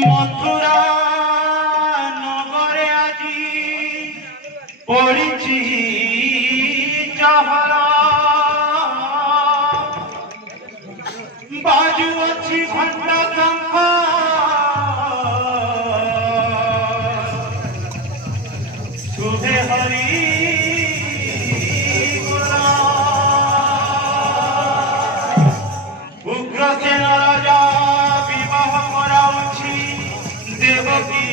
মথুরা নগরে আজি পড়িছি চহল বাজু ଅଛି ঘণ্টা শঙ্খ শুভে হরি উগ্রসেন রাজা বিবাহ করাউছি দেবকী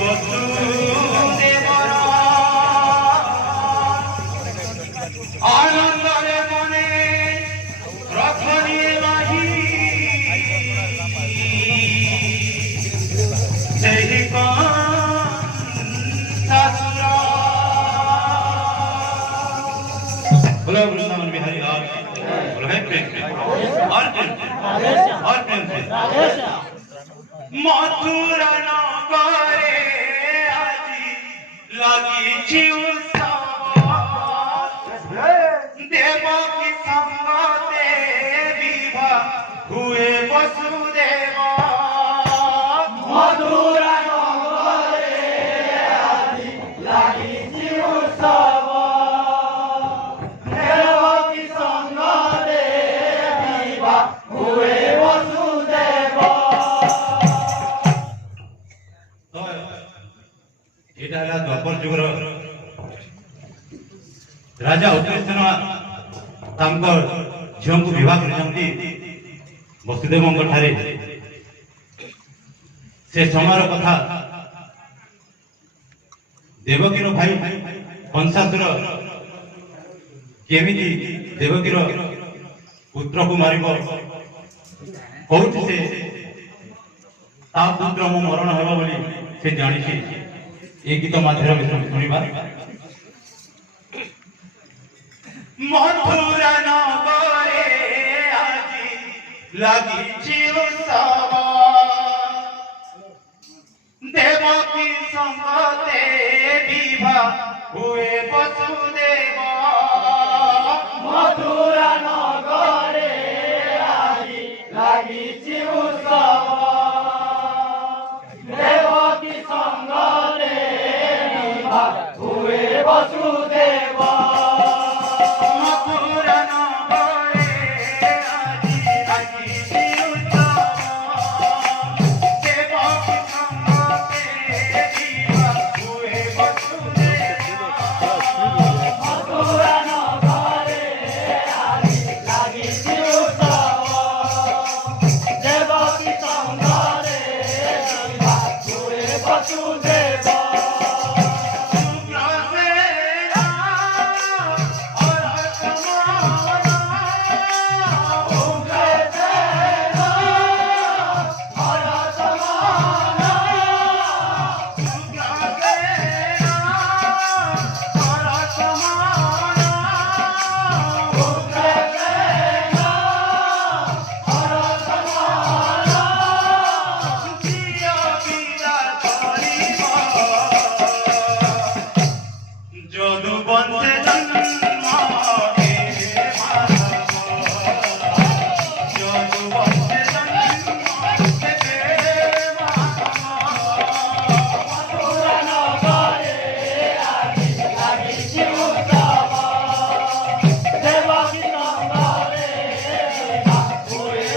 বসুদেবর আনন্দরে মনে রখনি মাহি সেই কন্যাসুর बोलो वृंदावन बिहारी लाल बोलो है प्रेम से और प्रेम से और प्रेम से मथुरा नगरे আজি লাগিছি উৎসব দেবকী সঙ্গতে বিবাহ হুয়ে বসুদেব মথুরা নগরে আজি লাগিছি উৎসব এটা হল দ্বাপর যুগর রাজা উগ্রসেন তাঙ্কর ঝিଅଙ୍କୁ ବିବାହ କରିଛନ୍ତି ବସୁଦେବଙ୍କ ଠାରେ ସେ ସମୟର କଥା ଦେବକୀର ଭାଇ କଂସାସୁର କେମିତି ଦେବକୀର ପୁତ୍ରକୁ ମାରିବ କୋଉଠି ସେ ତା ପୁତ୍ର ମୁଁ ମରଣ ହେବ ବୋଲି ସେ ଜାଣିଛି ଏ ଗୀତ ମାଧ୍ୟମରେ ଶୁଣିବା ମଥୁରା ନଗରେ আজি লাগিছি উৎসব দেবকী সঙ্গতে বিবাহ হুয়ে বসুদেব মথুরা নগরে আজি লাগিছি উৎসব দেবকী সঙ্গতে বিবাহ হুয়ে বসুদেব মথুরা নগরে আজি লাগিছি উৎসব দেবকী সঙ্গতে বিবাহ হুয়ে বসুদেব মথুরা নগরে আজি লাগিছি উৎসব দেবকী সঙ্গতে বিবাহ হুয়ে বসুদেব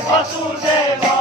Vasudeva